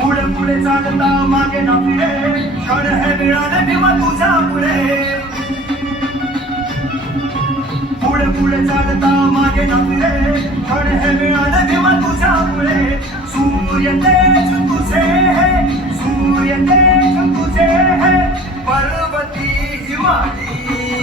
पुढे पुढे चालता मागे ना पुढे क्षण हे मिळाले भीमा तुझ्या पुढे. पुढे पुढे चालता मागे ना पुढे क्षण हे मिळाले भीमा तुझ्या पुढे. सूर्य तेज तुझे है. सूर्य तेज तुझे है. पर्वती हिमाली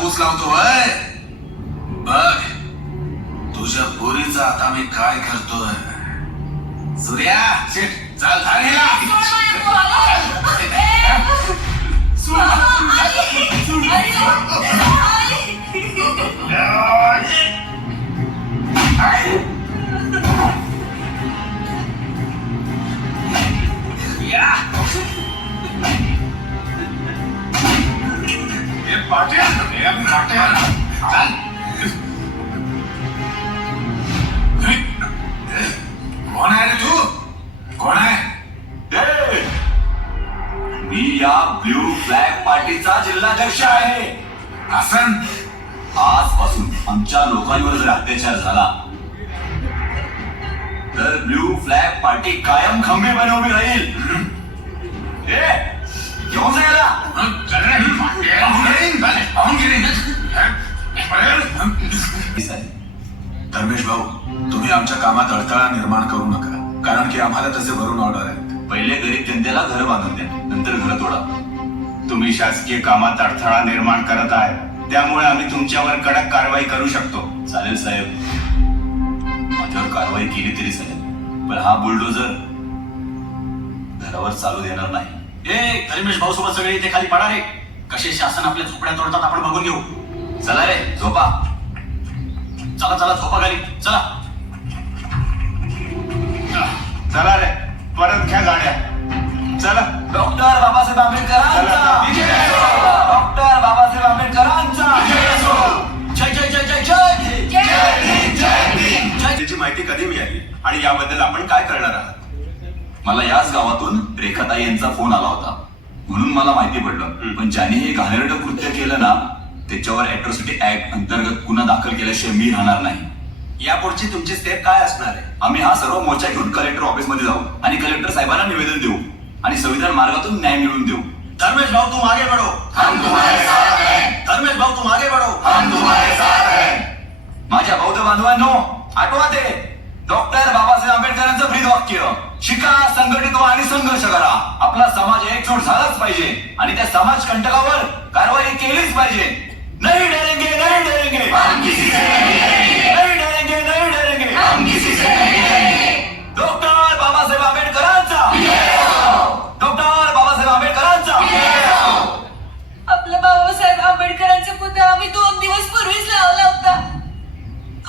तिला फूस लावतोय बघ तुझ्या पोरीचा आता मी काय करतोय? सूर्या शेट चाल धाडीला या हे हे रे तू आहे ए! मी या ब्ल्यू फ्लॅग पार्टीचा जिल्हाध्यक्ष आहे हसन आजपासून आमच्या लोकांवर जर अत्याचार झाला तर ब्ल्यू फ्लॅग पार्टी कायम खंबीरपणे उभी राहील ए घेऊन जा धर्मेश भाऊ तुम्ही आमच्या कामात अडथळा निर्माण करू नका कारण की आम्हाला तसे भरून ऑर्डर आहेत. पहिले गरीब जनतेला घर बांधून द्या नंतर घर तोडा. तुम्ही शासकीय कामात अडथळा निर्माण करत आहे त्यामुळे आम्ही तुमच्यावर कडक कारवाई करू शकतो. चालेल साहेब. माझ्यावर कारवाई केली तरी चालेल पण हा बुलडोजर घरावर चालू देणार नाही. ए धर्मेश भाऊ सोबत सगळे इथे खाली पडा रे. कसे शासन आपल्या झोपड्या तोडतात आपण बघून घेऊ. चला रे झोपा. चला चला झोपा खाली चला. चला रे. परत घ्या गाड्या. चला. डॉक्टर बाबासाहेब आंबेडकरांचा. डॉक्टर बाबासाहेब आंबेडकरांचा. जय जय जय जय जय त्याची माहिती कधी मिळाली आणि याबद्दल आपण काय करणार आहात? मला याच गावातून रेखाताई यांचा फोन आला होता. म्हणून मला माहिती पडलं. पण ज्याने हे घाणेरडं कृत्य केलं ना त्याच्यावर अॅट्रॉसिटी ऍक्ट अंतर्गत गुन्हा दाखल केल्याशिवाय मी राहणार नाही. यापुढची तुमची स्टेप काय असणार आहे? आम्ही हा सर्व मोर्चा घेऊन कलेक्टर ऑफिसमध्ये जाऊ आणि कलेक्टर साहेबांना निवेदन देऊ आणि संविधान मार्गातून न्याय मिळवून देऊ. धर्मेश भाऊ तुम आगे बढ़ो धर्मेश भाऊ तुम आगे बढ़ो माझ्या बौद्ध बांधवांनो आठवा ते डॉक्टर बाबासाहेब आंबेडकरांचं ब्रीद वाक्य शिका संघटित व्हा आणि संघर्ष करा. आपला समाज एकजूट झालाच पाहिजे आणि त्या समाज कंटकावर कारवाई केलीच पाहिजे. नाही डरेंगे नाही डरेंगे नाही डरेंगे नाही डरेंगे डॉक्टर बाबासाहेब आंबेडकरांचा। डॉक्टर बाबासाहेब आंबेडकरांचा। आपल्या बाबासाहेब आंबेडकरांचा पुतळा आम्ही दोन दिवस पूर्वीच लावला होता.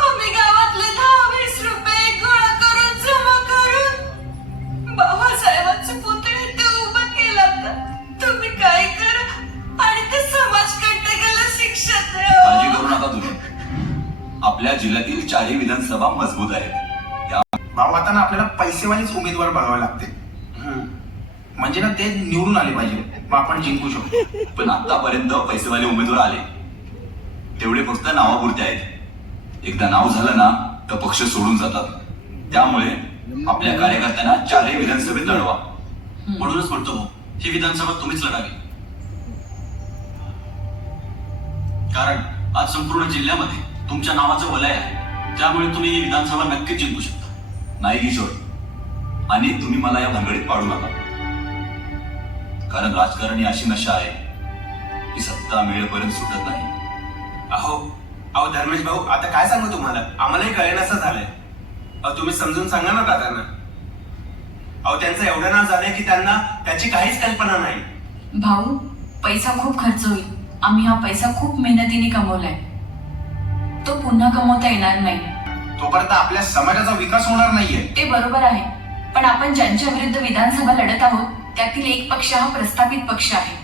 आम्ही गावातले दहा वीस रुपये गोळा करून जमा करून बाबासाहेबांचा आपल्या जिल्ह्यातील चारही विधानसभा मजबूत आहेत. त्या भाऊ आता ना आपल्याला पैसेवालीच उमेदवार बघावे लागते. म्हणजे ना ते निवडून आले पाहिजे. मग आपण जिंकू शकतो. पण आतापर्यंत पैसेवाले उमेदवार आले. तेवढे फक्त नावापुरते आहेत. एकदा नाव झालं ना तर पक्ष सोडून जातात. त्यामुळे आपल्या कार्यकर्त्यांना चारही विधानसभेत लढवा. म्हणूनच म्हणतो ही विधानसभा तुम्हीच लढावी. कारण आज संपूर्ण जिल्ह्यामध्ये तुमच्या नावाचं वलय आहे. त्यामुळे तुम्ही ही विधानसभा नक्कीच जिंकू शकता. नाही किशोर. आणि तुम्ही मला या भानगडीत पाडू नका. कारण राजकारण ही अशी नशा आहे की सत्ता मिळेपर्यंत सुटत नाही. अहो अहो धर्मेश भाऊ आता काय सांगू तुम्हाला? आम्हालाही कळेनासं झालंय. अहो तुम्ही समजून सांगा ना दादांना. अहो त्यांचं एवढं नाव झालंय की त्यांना त्याची काहीच कल्पना नाही. भाऊ पैसा खूप खर्च होईल. आम्ही हा पैसा खूप मेहनतीने कमवलाय. तो पुन्हा कमवता येणार नाही. तोपर्यंत आपल्या समाजाचा विकास होणार नाहीये. ते बरोबर आहे. पण आपण ज्यांच्या विरुद्ध विधानसभा लढत आहोत त्यातील एक पक्ष हा प्रस्थापित पक्ष आहे.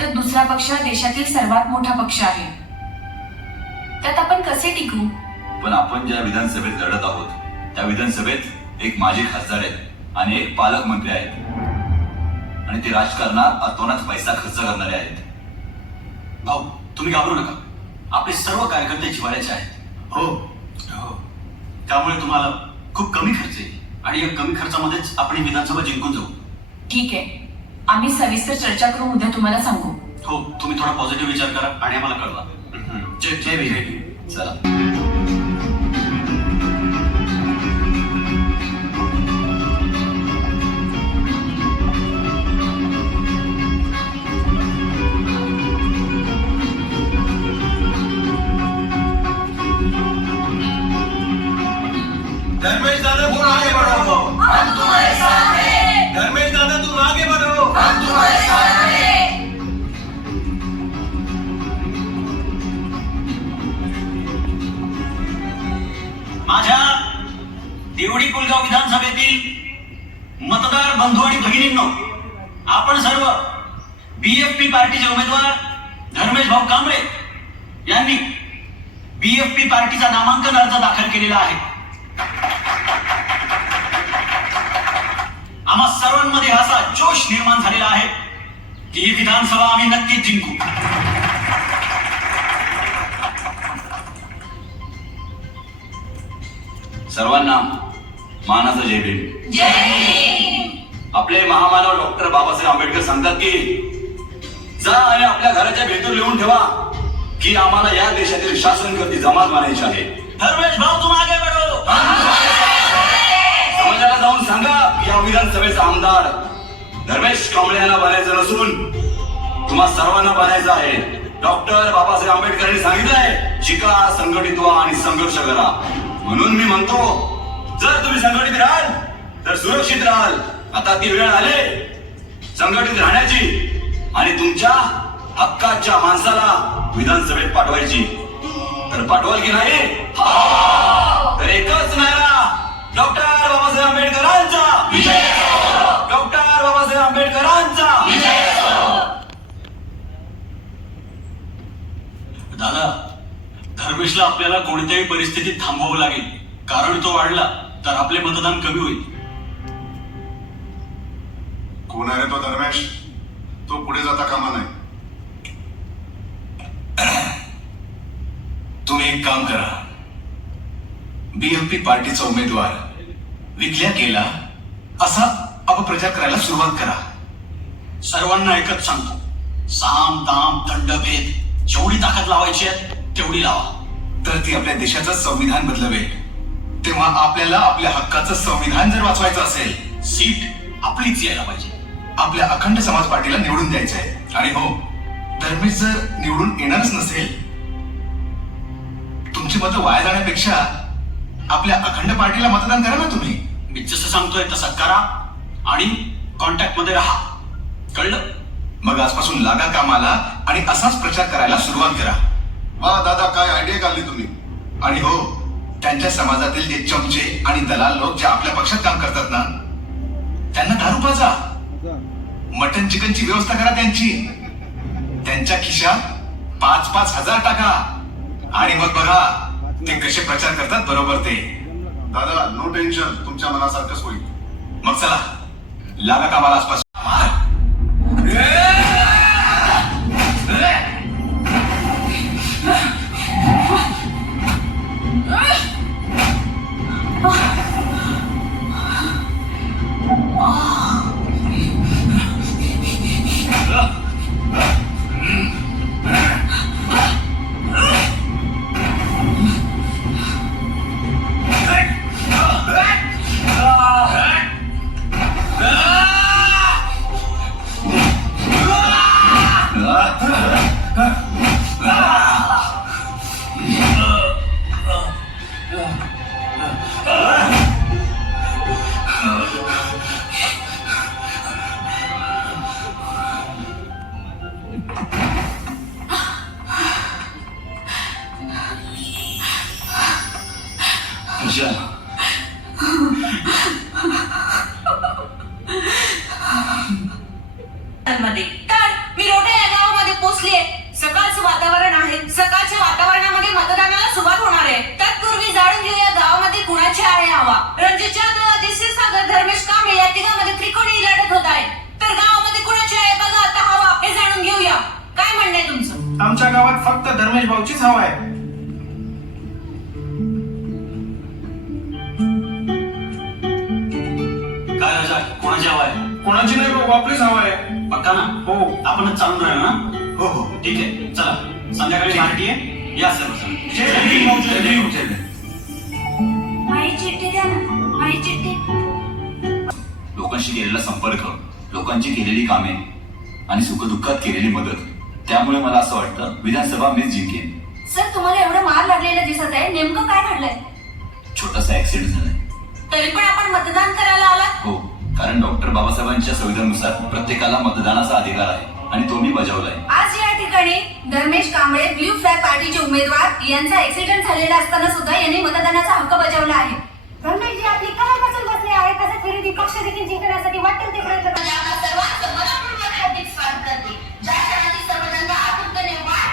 तर दुसरा पक्ष हा देशातील सर्वात मोठा पक्ष आहे. त्यात आपण कसे टिकू? पण आपण ज्या विधानसभेत लढत आहोत त्या विधानसभेत एक माजी खासदार आहेत आणि एक पालकमंत्री आहेत. आणि ते राजकारणात अतोनात पैसा खर्च करणारे आहेत. भाऊ तुम्ही घाबरू नका. आपले सर्व कार्यकर्ते जिवाळ्याचे आहेत. हो. हो. त्यामुळे तुम्हाला खूप कमी खर्च येईल. आणि या कमी खर्चामध्येच आपण विधानसभा जिंकून जाऊ. ठीक आहे. आम्ही सविस्तर चर्चा करून उद्या तुम्हाला सांगू. हो. तुम्ही थोडा पॉझिटिव्ह विचार करा आणि आम्हाला कळवा. जय जय भीम. चला. देवडी कुलगाव विधानसभेतील मतदार बंधू आणि भगिनींनो आपण सर्व बीएफपी पार्टीचे उमेदवार धर्मेश भाऊ कांबळे यांनी बीएफपी पार्टीचा नामांकन अर्ज दाखल केलेला आहे. आम्हा सर्वांमध्ये असा जोश निर्माण झालेला आहे की ही विधानसभा आम्ही नक्कीच जिंकू. सर्वांना मानाचा जय भीम. आपले महामानव डॉक्टर बाबासाहेब आंबेडकर सांगतात की जा आणि आपल्या घराच्या भेटीवर लिहून ठेवा की आम्हाला या देशातील शासन करती जमात मानायची आहे. धर्मेश भाऊ तुम आगे बढ़ो. समाजाला जाऊन सांगा या विधानसभेचा आमदार धर्मेश कांबळे यांना बनायचं नसून तुम्हा सर्वांना बनायचं आहे. डॉक्टर बाबासाहेब आंबेडकरांनी सांगितलंय शिका संघटित व्हा आणि संघर्ष करा. म्हणून मी म्हणतो जर तुम्ही संघटित राहाल तर सुरक्षित राहाल. आता ती वेळ आले. संघटित राहण्याची आणि तुमच्या हक्काच्या माणसाला विधानसभेत पाठवायची. तर पाठवाल की नाही? तर एकच नारा डॉक्टर बाबासाहेब आंबेडकरांचा. डॉक्टर बाबासाहेब आंबेडकरांचा. दादा धर्मेशला आपल्याला कोणत्याही परिस्थितीत थांबवावं लागेल. कारण तो वाढला. तर आपले मतदान कमी होईल. कोण आहे तो धर्मेश? तो पुढे जाता कामा नाही तुम्ही एक काम करा. बीएमपी पार्टीचा उमेदवार विकल्या गेला असा अपप्रचार करायला सुरुवात करा. सर्वांना एकच सांगतो. साम दाम दंड भेद जेवढी ताकद लावायची आहे तेवढी लावा. तर ती आपल्या देशाचं संविधान बदलवेल. तेव्हा आपल्याला आपल्या हक्काचं संविधान जर वाचवायचं असेल सीट आपलीच यायला पाहिजे. आपल्या अखंड समाज पार्टीला निवडून द्यायचं आहे. आणि हो धर्मेश जर निवडून येणारच नसेल तुमची मतं वाया जाण्यापेक्षा आपल्या अखंड पार्टीला मतदान करा ना तुम्ही. मी जसं सांगतोय तसं करा आणि कॉन्टॅक्टमध्ये राहा. कळलं? मग आजपासून लागा कामाला आणि असाच प्रचार करायला सुरुवात करा. वा दादा काय आयडिया काढली तुम्ही? आणि हो त्यांच्या समाजातील जे चमचे आणि दलाल लोक जे आपल्या पक्षात काम करतात ना त्यांना दारू पाजा. मटन चिकनची व्यवस्था करा त्यांची. त्यांच्या खिशात पाच पाच हजार टाका. आणि मग बघा ते कसे प्रचार करतात बरोबर ते. दादा नो टेन्शन तुमच्या मनासारखंच होईल. मग चला. लागा कामाला आसपास पूजा पोहोचलीये सकाळचं वातावरण आहे. सकाळच्या वातावरणामध्ये मतदानाला सुरुवात होणार आहे. तत्पूर्वी जाणून घेऊया गावामध्ये कुणाची आहे हवा. रणजित जाधव सागर धर्मेश कांबळे या तिघांमध्ये त्रिकोणी लढत होत आहे तर गावामध्ये कुणाची आहे? बघा आता हवा. हे जाणून घेऊया. काय म्हणणं आहे तुमचं? आमच्या गावात फक्त धर्मेश भाऊचीच हवा आहे. कोणाची हवा आहे? कोणाची नाही भाऊ आपलीच हवा आहे. पक्का ना? हो. आपणच चालून राहिलो ना? हो हो ठीक आहे. चला संध्याकाळी पार्टी आहे. या सर्व. माझी चिठ्ठी द्या ना. माझी चिठ्ठी. लोकांशी केलेला संपर्क लोकांची केलेली कामे आणि सुखदुःखात केलेली मदत त्यामुळे मला असं वाटतं विधानसभा मीच जिंकेन. सर तुम्हाला एवढं मार लागलेलं दिसत आहे. नेमकं काय घडलंय? छोटासा ऍक्सिडेंट झालाय. तरी पण आपण मतदान करायला आलात? हो कारण डॉक्टर बाबासाहेबांच्या संविधानानुसार प्रत्येकाला मतदानाचा अधिकार आहे. आणि तो मी बजावलाय. आज या ठिकाणी धर्मेश कांबळे ब्ल्यू फ्लॅग पार्टीचे उमेदवार यांचा ऍक्सिडेंट झालेला असताना सुद्धा यांनी मतदानाचा हक्क बजावला आहे. धर्मेशजी आपली कमालपासून बसले आहे कसं खरेदी पक्ष देखील जिंकण्यासाठी वाटेल ते प्रयत्न करतात. सर्वांचं मनपूर्वक हार्दिक स्वागत करते. ज्या क्षणाची सर्वजण आतुरतेने वाट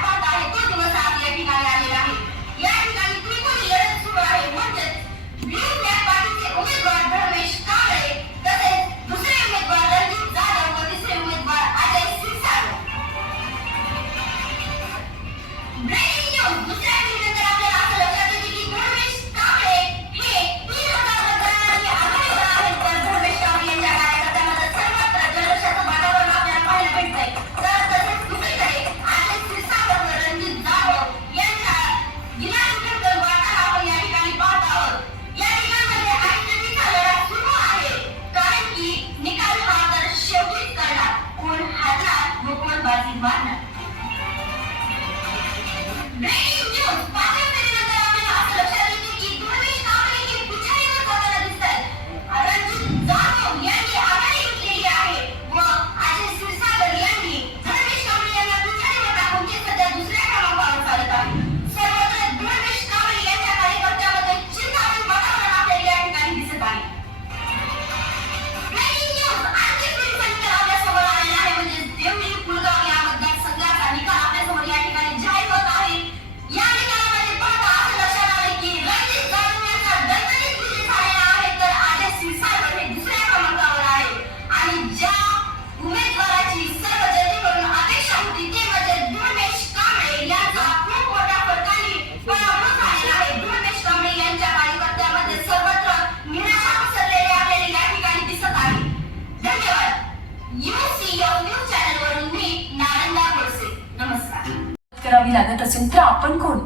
असेल तर आपण कोण?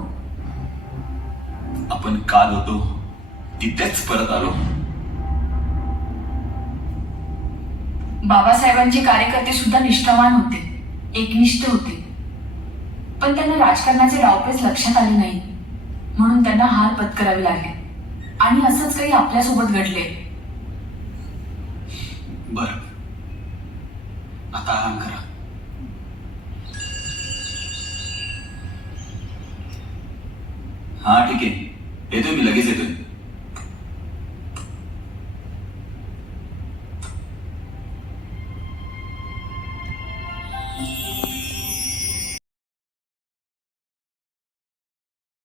आपण काल होतो तिथेच परत आलो. बाबासाहेबांचे कार्यकर्ते सुद्धा निष्ठावान होते एकनिष्ठ होते. पण त्यांना राजकारणाचे डावपेच लक्षात आले नाही म्हणून त्यांना हार पत्करावी लागली. आणि असंच काही आपल्यासोबत घडले. बर. आता आराम करा. हा ठीक आहे येतोय मी लगेच येतोय